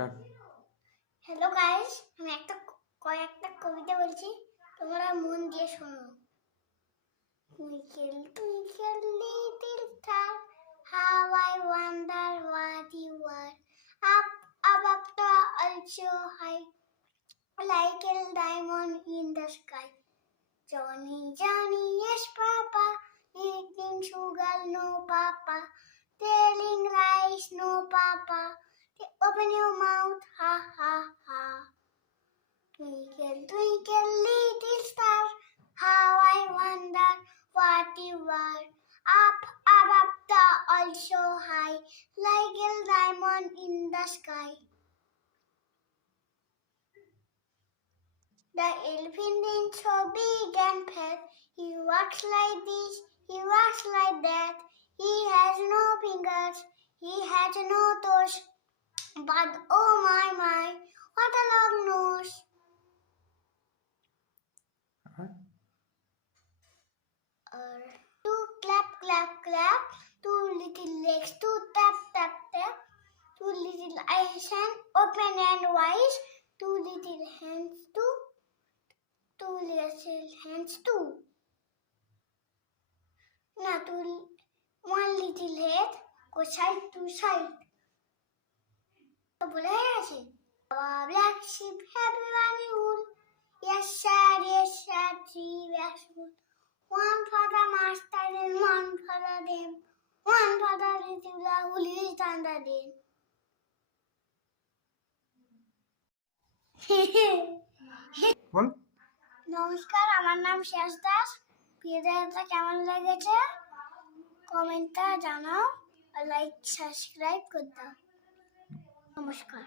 Start. Hello guys, আমি কয়েকটা কবিতা বলছি, তোমরা মন দিয়ে শোনো। Twinkle, twinkle, little star, how I wonder what you are. Up above the also high, like a diamond in the sky. Johnny, Johnny, yes, Papa. Eating sugar, no, Papa. Telling lies, no, Papa. Open your mouth, ha, ha, ha. Twinkle, twinkle, little star, how I wonder what you are. Up above the also high, like a diamond in the sky. The elephant is so big and fat. He walks like this, he walks like that. He has no fingers, he has no toes. But oh my, what a long nose. Two clap, clap, clap. Two little legs, two tap, tap, tap. Two little eyes and open and wide. Two little hands, two little hands, two. Now one little head, go side to side. বলে আছে black sheep happy bunny wool. Yes sir, three bags full. One for the master and one for the dame. One for the little who lives under the dame. বল। নমস্কার, আমার নাম শেষ দাস। ভিডিওটা কেমন লেগেছে কমেন্টে জানাও আর লাইক সাবস্ক্রাইব করে দাও। নমস্কার।